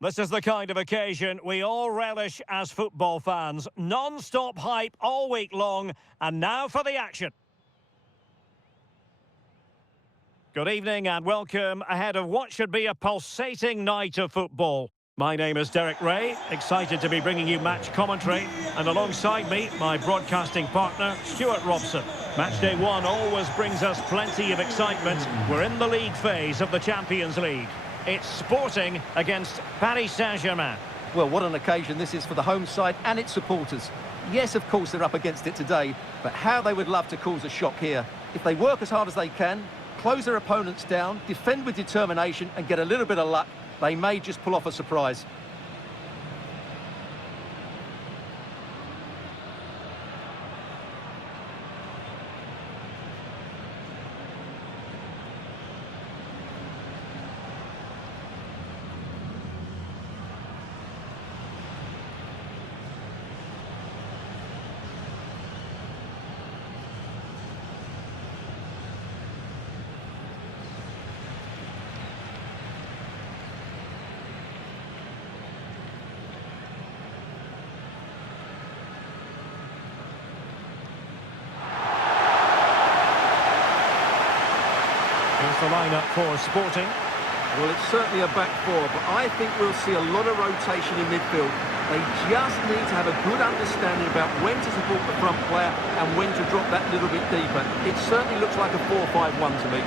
This is the kind of occasion we all relish as football fans. Non-stop hype all week long, and now for the action. Good evening and welcome ahead of what should be a pulsating night of football. My name is Derek Ray, excited to be bringing you match commentary, and alongside me, my broadcasting partner, Stuart Robson. Match day one always brings us plenty of excitement. We're in the league phase of the Champions League. It's Sporting against Paris Saint-Germain. Well, what an occasion this is for the home side and its supporters. Yes, of course, they're up against it today, but how they would love to cause a shock here. If they work as hard as they can, close their opponents down, defend with determination and get a little bit of luck, they may just pull off a surprise. Here's the lineup for Sporting. Well, it's certainly a back four, but I think we'll see a lot of rotation in midfield. They just need to have a good understanding about when to support the front player and when to drop that little bit deeper. It certainly looks like a 4-5-1 to me.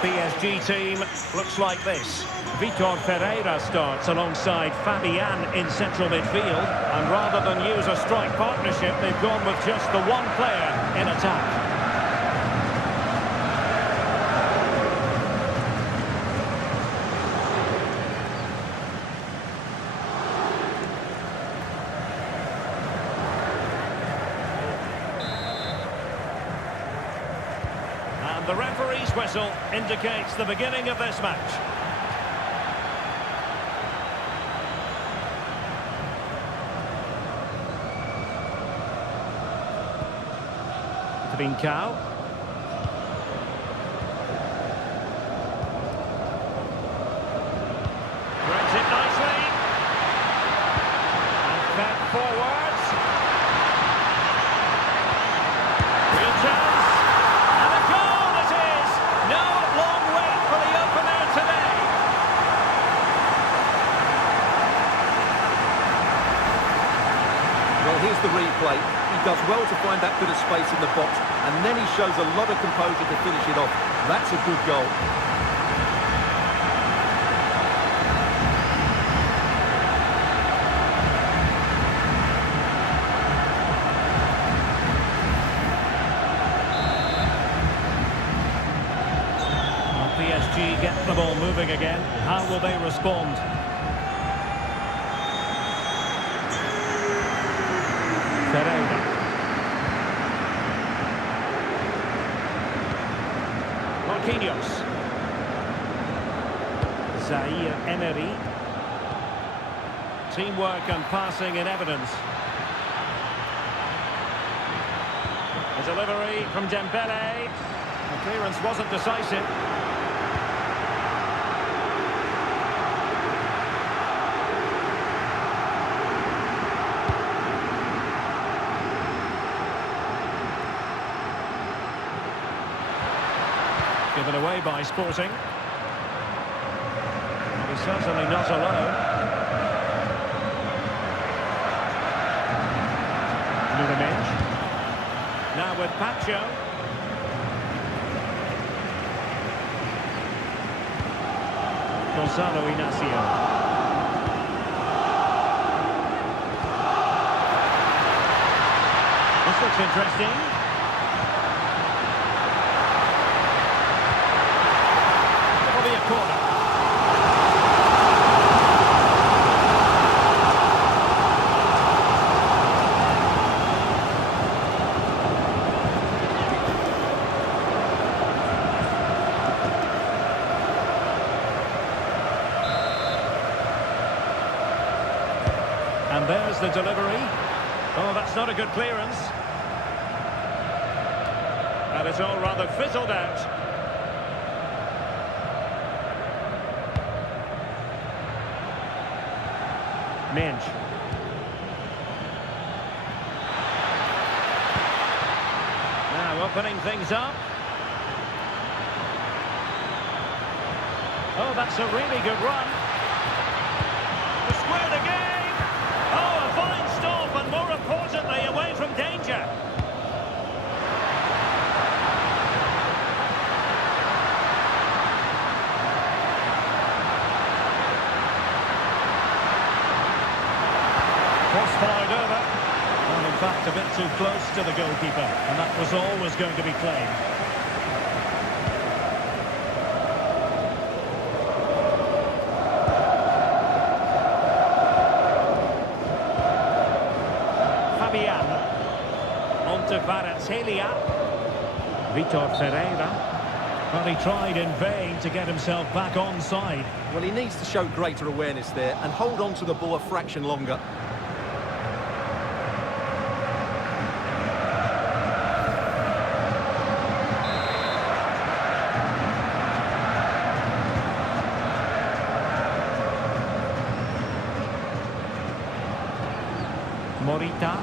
PSG team looks like this. Vitor Ferreira starts alongside Fabian in central midfield, and rather than use a strike partnership, they've gone with just the one player in attack. The referee's whistle indicates the beginning of this match. Trincao. Brings it nicely. And back forwards. Real chance. Here's the replay. He does well to find that bit of space in the box, and then he shows a lot of composure to finish it off. That's a good goal. PSG get the ball moving again. How will they respond? Ferreira. Marquinhos. Zaire Emery. Teamwork and passing in evidence. A delivery from Dembele. The clearance wasn't decisive. Given away by Sporting. Well, he's certainly not alone. Nunes. Now with Pacho. Gonzalo Inacio. This looks interesting. Corner. Here's the delivery. Oh, that's not a good clearance. And it's all rather fizzled out. Minch. Now opening things up. Oh, that's a really good run. To square the game. Oh, a fine stop, and more importantly, away from danger. Cross-fired over. Well, in fact, a bit too close to the goalkeeper, and that was always going to be claimed. On to Kvaratskhelia. Vitor Ferreira. But he tried in vain to get himself back onside. Well, he needs to show greater awareness there and hold on to the ball a fraction longer. Morita.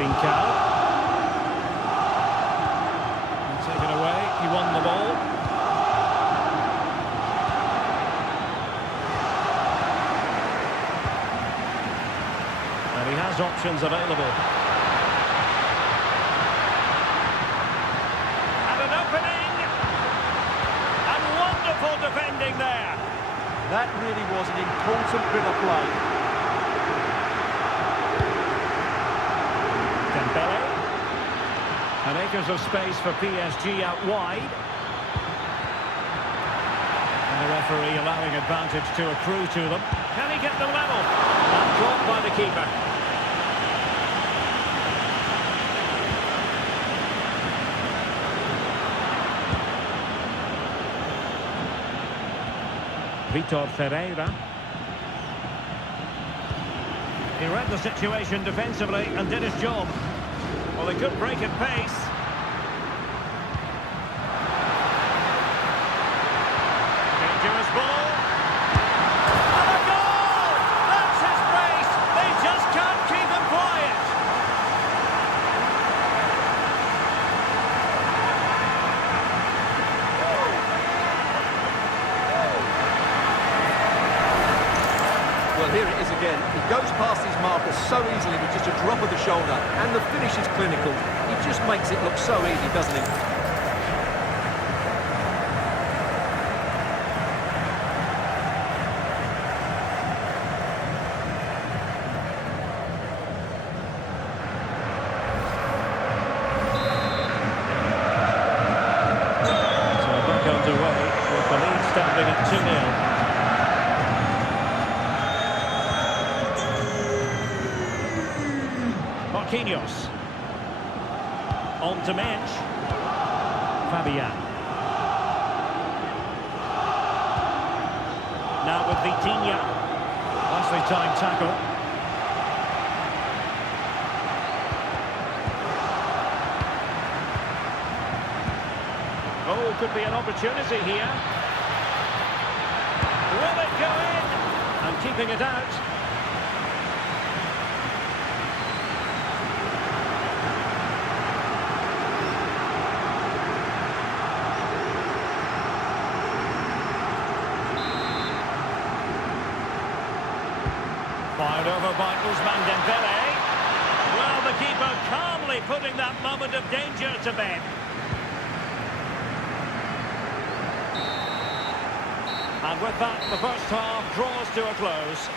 Trincao. Taken away, he won the ball. And he has options available. And an opening! And wonderful defending there. That really was an important bit of play. And acres of space for PSG out wide. And the referee allowing advantage to accrue to them. Can he get the level? And blocked by the keeper. Vitor Ferreira. He read the situation defensively and did his job. Well, a good break at pace. Dangerous ball. And a goal! That's his brace. They just can't keep him quiet. Well, here it is again. He goes past his marker so easily with just a drop of the shoulder, and the finish is clinical. He just makes it look so easy, doesn't he? So back underway with the lead standing at 2-0. Marquinhos. On to Mensch. Fabian. Now with Vitinha. Nicely timed tackle. Oh, could be an opportunity here. Will it go in? And keeping it out. Fired over by Ousmane Dembele. Well, the keeper calmly putting that moment of danger to bed. And with that, the first half draws to a close.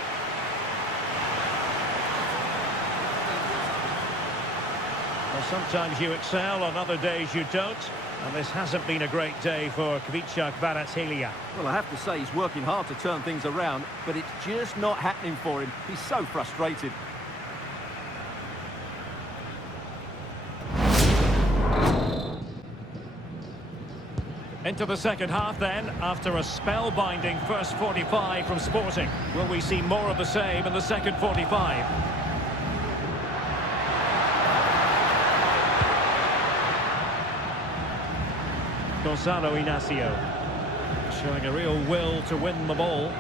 Well, sometimes you excel, on other days you don't. And this hasn't been a great day for Kvaratskhelia. Well, I have to say he's working hard to turn things around, but it's just not happening for him. He's so frustrated. Into the second half then, after a spellbinding first 45 from Sporting. Will we see more of the same in the second 45? Gonzalo Inacio showing a real will to win the ball.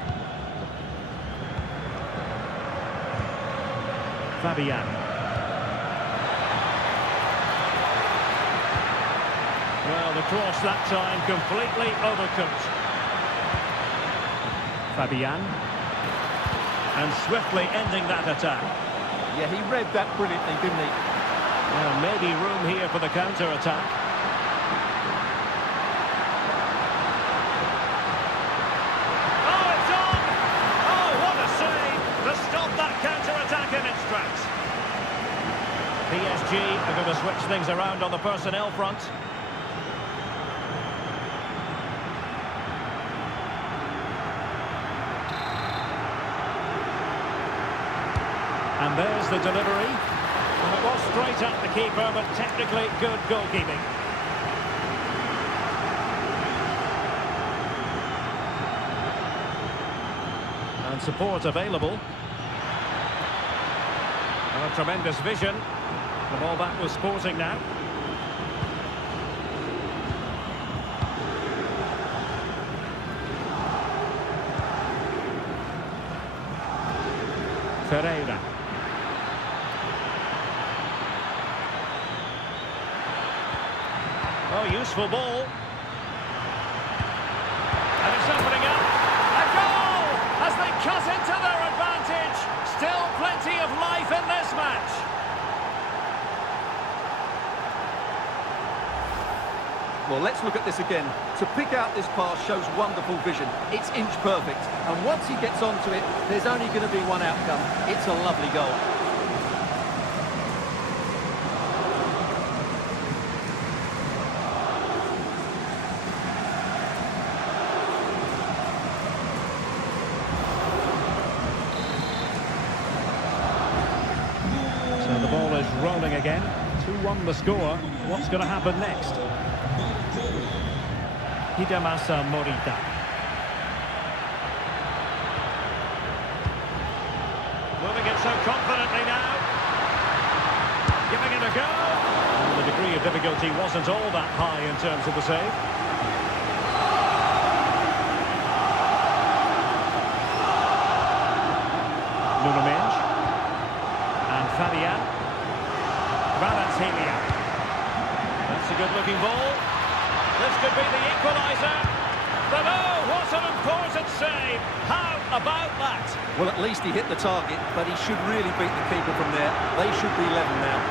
Fabian. Well, the cross that time completely overcooked. Fabian. And swiftly ending that attack. Yeah, he read that brilliantly, didn't he? Well, maybe room here for the counter-attack. PSG are going to switch things around on the personnel front. And there's the delivery. And it was straight at the keeper, but technically good goalkeeping. And support available. And a tremendous vision. The ball back was Sporting now. Ferreira. Oh, useful ball. And it's opening up. A goal! As they cut into their advantage. Still plenty of life in this match. Well, let's look at this again. To pick out this pass shows wonderful vision. It's inch perfect. And once he gets onto it, there's only going to be one outcome. It's a lovely goal. So the ball is rolling again. 2-1 the score. What's going to happen next? Hidemasa Morita. Moving it so confidently now. Giving it a go. And the degree of difficulty wasn't all that high in terms of the save. Nuno and Fabian. Kvaratskhelia. That's a good-looking ball. This could be the equaliser. But oh, what an important save. How about that? Well, at least he hit the target, but he should really beat the keeper from there. They should be level now.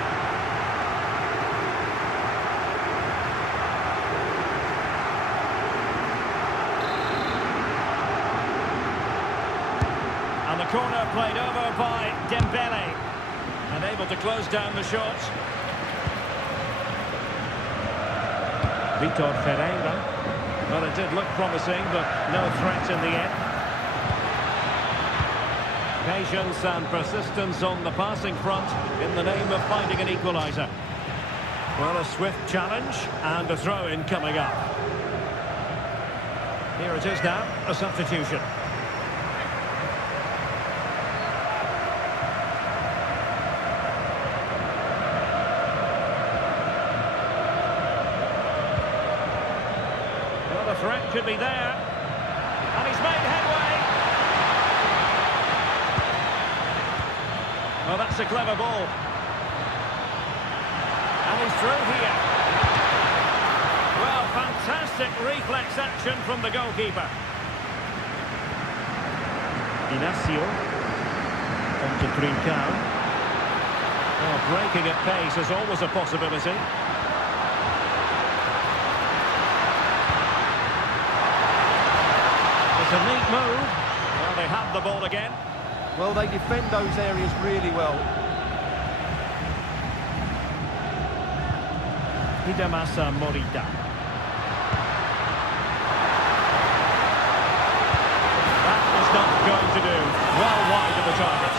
And the corner played over by Dembele. And able to close down the shot. Vitor Ferreira. Well, it did look promising, but no threat in the end. Patience and persistence on the passing front in the name of finding an equaliser. Well, a swift challenge and a throw-in coming up. Here it is now, a substitution. The threat could be there, and he's made headway. Well, that's a clever ball, and he's through here. Well, fantastic reflex action from the goalkeeper. Inacio onto Trincao. Oh, breaking at pace is always a possibility. It's a neat move. Well, they have the ball again. Well, they defend those areas really well. Hidemasa Morita. That is not going to do. Well wide of the target.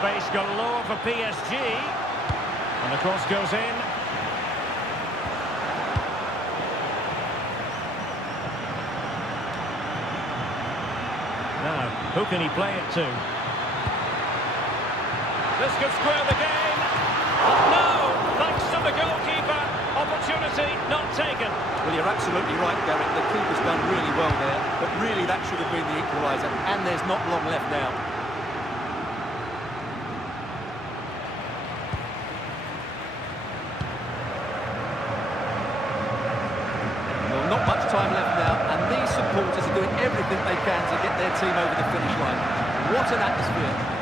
space galore for PSG. And the cross goes in. Now, who can he play it to? This could square the game. But no, thanks to the goalkeeper. Opportunity not taken. Well, you're absolutely right, Derek. The keeper's done really well there, but really that should have been the equaliser, and there's not long left now. Well, not much time left now, and these supporters are doing everything they can to get their team over the finish line. What an atmosphere.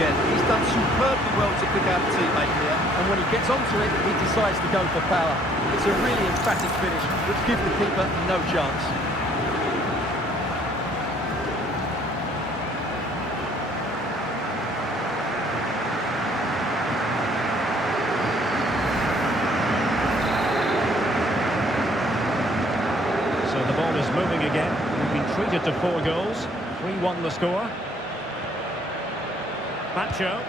He's done superbly well to pick out a teammate here, and when he gets onto it, he decides to go for power. It's a really emphatic finish, which gives the keeper no chance. So the ball is moving again. We've been treated to 4 goals. 3-1 the score. Pacho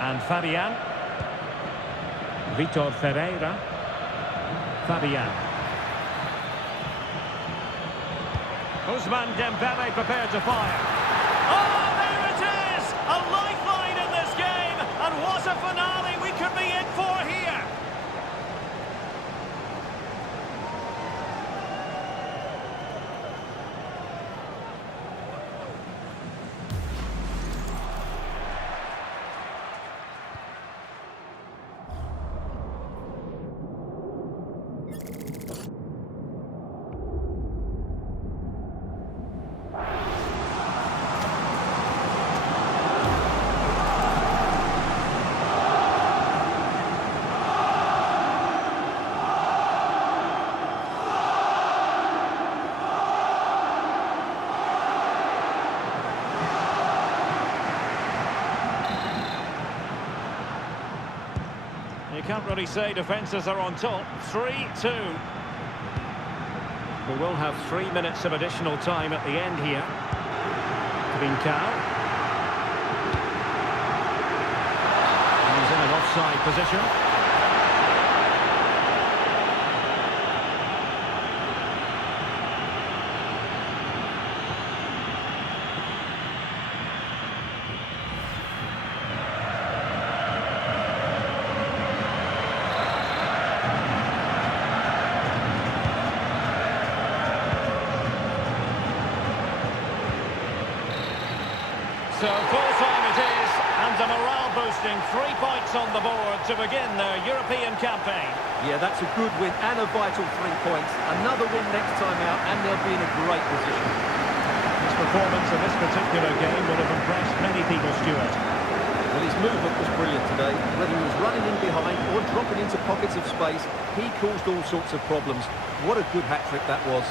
and Fabian. Vitor Ferreira. Fabian. Ousmane Dembele prepared to fire. Oh, there it is! A lifeline in this game! And what a finale we could be in for here! You can't really say defences are on top. 3-2. We will have 3 minutes of additional time at the end here. Trincao. He's in an offside position. So full-time it is, and a morale-boosting 3 points on the board to begin their European campaign. Yeah, that's a good win and a vital 3 points. Another win next time out, and they'll be in a great position. His performance in this particular game would have impressed many people, Stuart. Well, his movement was brilliant today. Whether he was running in behind or dropping into pockets of space, he caused all sorts of problems. What a good hat-trick that was.